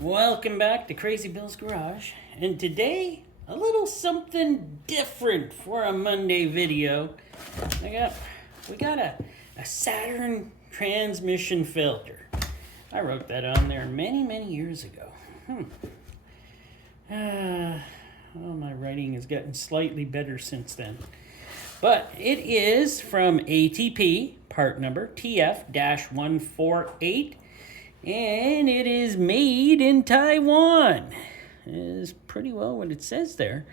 Welcome back to Crazy Bill's Garage, and today a little something different for a Monday video. We got a Saturn transmission filter. I wrote that on there many years ago. Well, my writing has gotten slightly better since then. But it is from ATP, part number TF-148, and it is made in Taiwan. It is pretty well what it says there.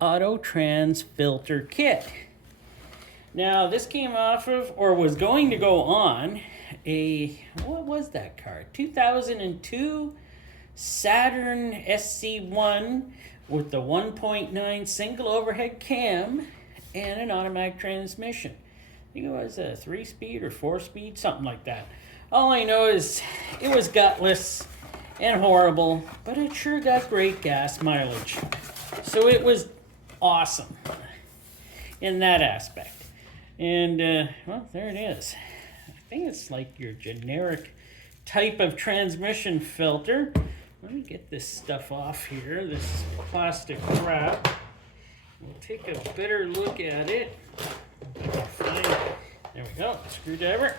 Auto Trans Filter Kit. Now, this came off of, or was going to go on, what was that car? 2002 Saturn SC1 with the 1.9 single overhead cam and an automatic transmission. I think it was a 3-speed or 4-speed, something like that. All I know is it was gutless and horrible, but it sure got great gas mileage. So it was awesome in that aspect. And, well, there it is. I think it's like your generic type of transmission filter. Let me get this stuff off here, this plastic wrap. We'll take a better look at it. There we go, screwdriver.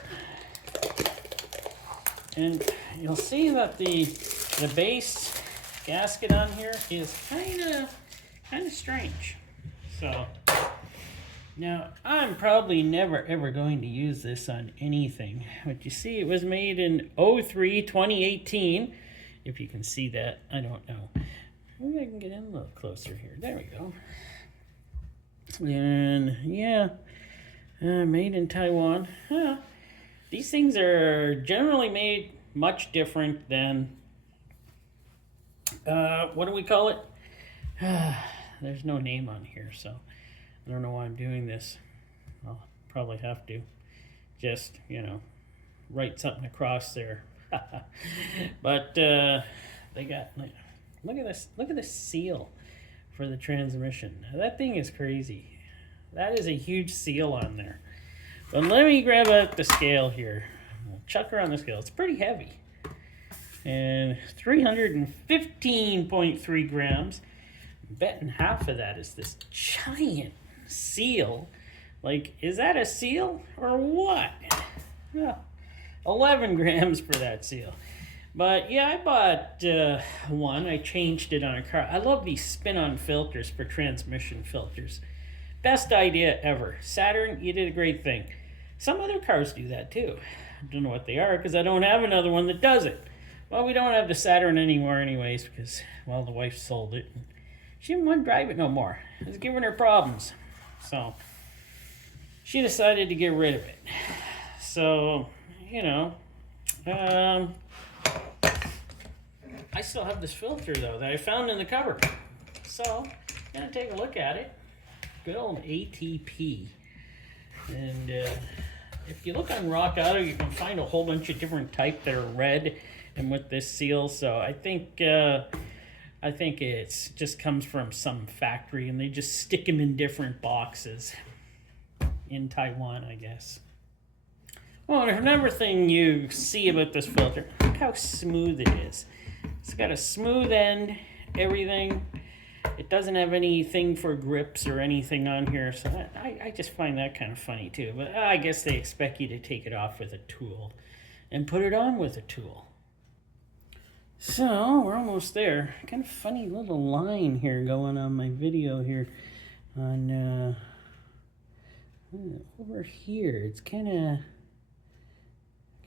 And you'll see that the base gasket on here is kind of strange. So now I'm probably never ever going to use this on anything. But you see, it was made in 2018. If you can see that, I don't know. Maybe I can get in a little closer here. There we go. And yeah, made in Taiwan. These things are generally made much different than, what do we call it? There's no name on here, so I don't know why I'm doing this. I'll probably have to just, write something across there. But they got, look at this seal for the transmission. Now, that thing is crazy. That is a huge seal on there. But let me grab out the scale here. We'll chuck her on the scale. It's pretty heavy. And 315.3 grams. I'm betting half of that is this giant seal. Like, is that a seal or what? 11 grams for that seal. But yeah, I bought one. I changed it on a car. I love these spin-on filters for transmission filters. Best idea ever. Saturn, you did a great thing. Some other cars do that too. I don't know what they are because I don't have another one that does it. Well, we don't have the Saturn anymore anyways because, well, the wife sold it. She didn't want to drive it no more. It was giving her problems. So she decided to get rid of it. So, I still have this filter, though, that I found in the cupboard. So, I'm going to take a look at it. Good old ATP. And if you look on Rock Auto, you can find a whole bunch of different types that are red and with this seal. So, I think it's just comes from some factory, and they just stick them in different boxes in Taiwan, I guess. Oh, and another thing you see about this filter, look how smooth it is. It's got a smooth end, everything. It doesn't have anything for grips or anything on here, so I just find that kind of funny too. But I guess they expect you to take it off with a tool and put it on with a tool. So, we're almost there. Kind of funny little line here going on my video here on over here. It's kind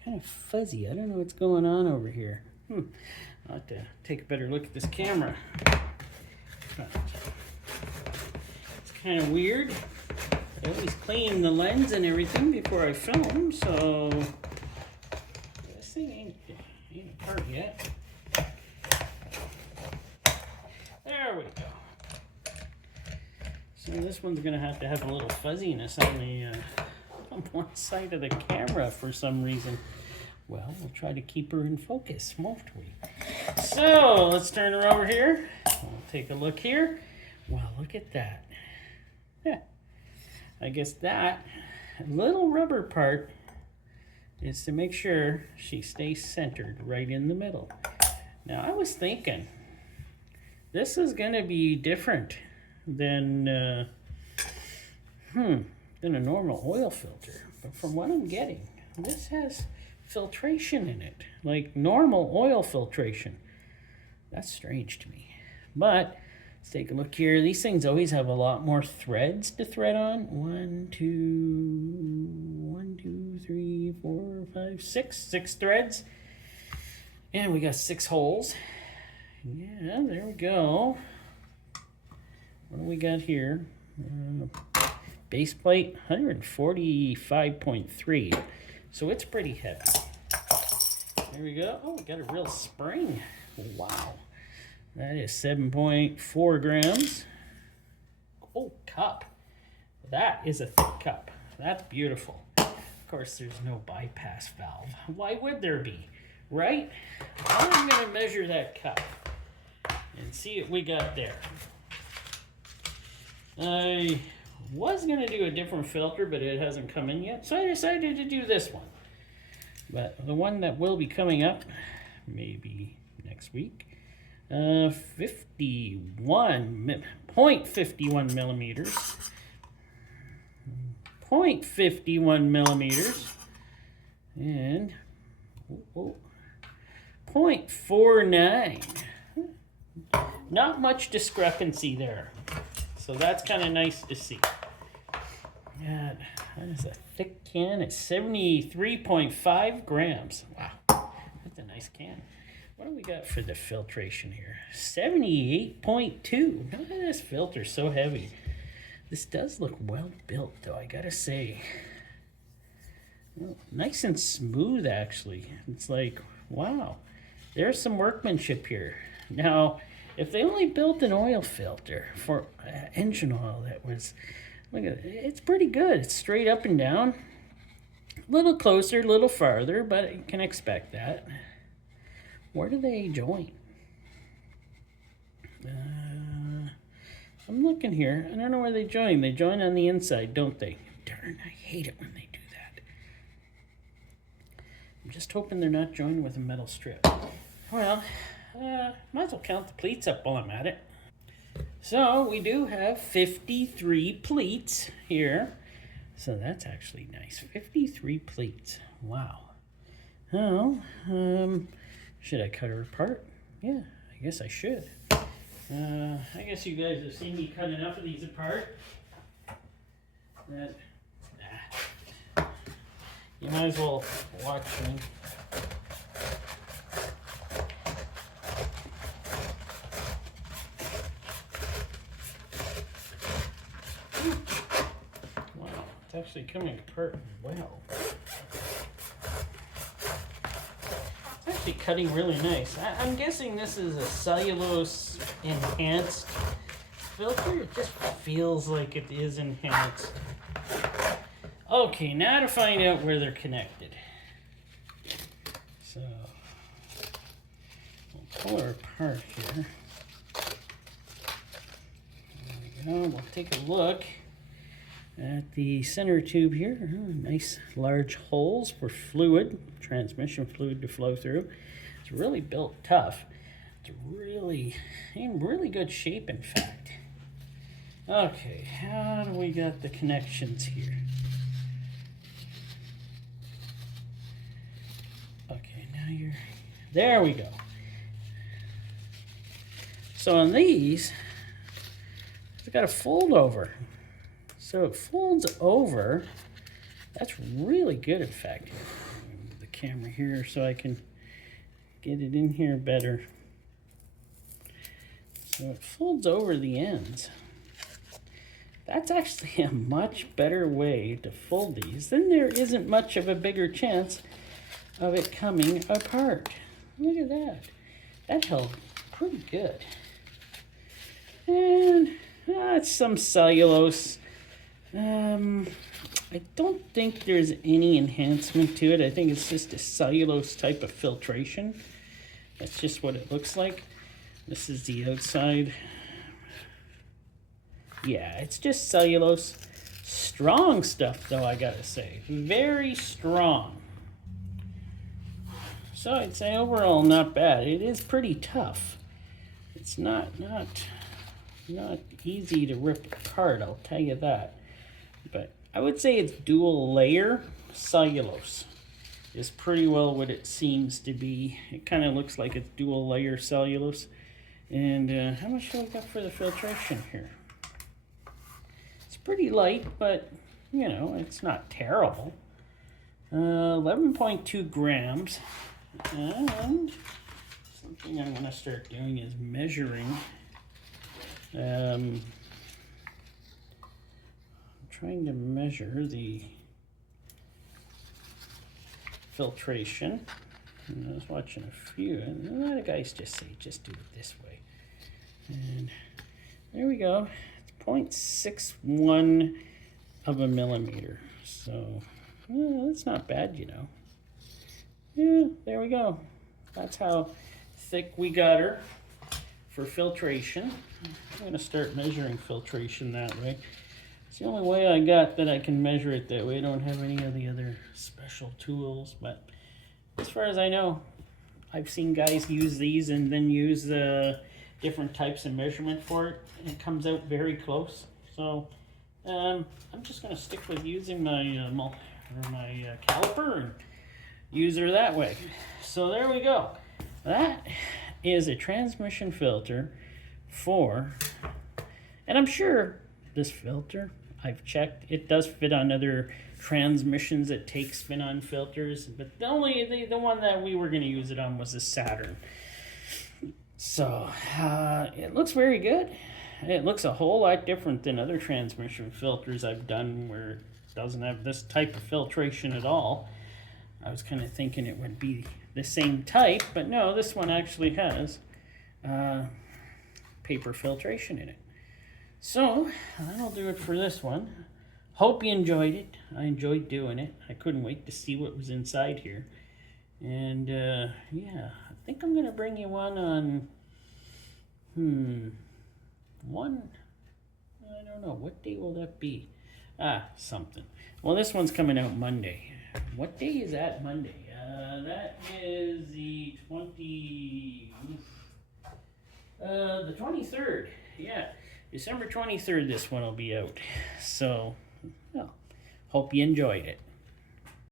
of fuzzy. I don't know what's going on over here. I'll have to take a better look at this camera. It's kind of weird. I always clean the lens and everything before I film, so this thing ain't apart yet. There we go. So this one's going to have a little fuzziness on one side of the camera for some reason. Well, we'll try to keep her in focus, won't we? So, let's turn her over here. We'll take a look here. Wow, look at that. Yeah. I guess that little rubber part is to make sure she stays centered right in the middle. Now I was thinking this is going to be different than a normal oil filter. But from what I'm getting, this has filtration in it, like normal oil filtration. That's strange to me. But let's take a look here. These things always have a lot more threads to thread on. 1, 2, 3, 4, 5, 6. 6 threads. And we got 6 holes. Yeah, there we go. What do we got here? Base plate, 145.3. So it's pretty heavy. There we go. Oh, we got a real spring. Wow. That is 7.4 grams. Oh, cup. That is a thick cup. That's beautiful. Of course, there's no bypass valve. Why would there be? Right? I'm going to measure that cup and see what we got there. I was going to do a different filter, but it hasn't come in yet, so I decided to do this one. But the one that will be coming up, maybe next week, 0.51 millimeters. 0.51 millimeters. And 0.49. Not much discrepancy there. So that's kind of nice to see. Yeah, that is a thick can. It's 73.5 grams. Wow, that's a nice can. What do we got for the filtration here? 78.2. Look at this filter, so heavy. This does look well built, though, I gotta say. Well, nice and smooth, actually. It's like, wow, there's some workmanship here. Now, if they only built an oil filter for engine oil that was, look at it, it's pretty good. It's straight up and down. A little closer, a little farther, but you can expect that. Where do they join? I'm looking here. I don't know where they join. They join on the inside, don't they? Darn, I hate it when they do that. I'm just hoping they're not joined with a metal strip. Well, might as well count the pleats up while I'm at it. So we do have 53 pleats here. So that's actually nice. 53 pleats. Wow. Oh, should I cut her apart? Yeah, I guess I should. I guess you guys have seen me cut enough of these apart. That, you might as well watch me. Wow, it's actually coming apart well. It's actually cutting really nice. I'm guessing this is a cellulose enhanced filter. It just feels like it is enhanced. Okay, now to find out where they're connected. So, we'll pull her apart here. There we go. We'll take a look at the center tube here. Nice large holes for fluid, transmission fluid to flow through. It's really built tough. It's really in really good shape, in fact. Okay, how do we got the connections here? Okay, now you're, there we go. So on these, it's got a fold over. So it folds over. That's really good, in fact. Move the camera here so I can get it in here better. So it folds over the ends. That's actually a much better way to fold these. Then there isn't much of a bigger chance of it coming apart. Look at that. That held pretty good. And it's some cellulose. I don't think there's any enhancement to it. I think it's just a cellulose type of filtration. That's just what it looks like. This is the outside. Yeah, it's just cellulose. Strong stuff, though, I gotta say. Very strong. So I'd say overall not bad. It is pretty tough. It's not easy to rip apart, I'll tell you that. But I would say it's dual layer cellulose is pretty well what it seems to be. It kind of looks like it's dual layer cellulose. And how much do we got for the filtration here? It's pretty light, but you know, it's not terrible. 11.2 grams. And something I'm going to start doing is measuring. I'm trying to measure the filtration. And I was watching a few, and a lot of guys just say, just do it this way. And there we go. It's 0.61 of a millimeter. So, that's not bad, you know. Yeah, there we go. That's how thick we got her for filtration. I'm going to start measuring filtration that way. It's the only way I got that I can measure it that way. I don't have any of the other special tools, but as far as I know, I've seen guys use these and then use different types of measurement for it. It comes out very close. So I'm just going to stick with using my caliper and use her that way. So there we go. That is a transmission filter for, and I'm sure this filter, I've checked, it does fit on other transmissions that take spin-on filters, but the one that we were going to use it on was the Saturn. So it looks very good. It looks a whole lot different than other transmission filters I've done where it doesn't have this type of filtration at all. I was kind of thinking it would be the same type, but no, this one actually has paper filtration in it. So that'll do it for this one. Hope you enjoyed it. I enjoyed doing it. I couldn't wait to see what was inside here. And yeah, I think I'm gonna bring you one on I don't know, what day will that be? Something. Well, this one's coming out Monday. What day is that Monday? That is the 23rd. Yeah, December 23rd this one will be out. So, well, hope you enjoyed it.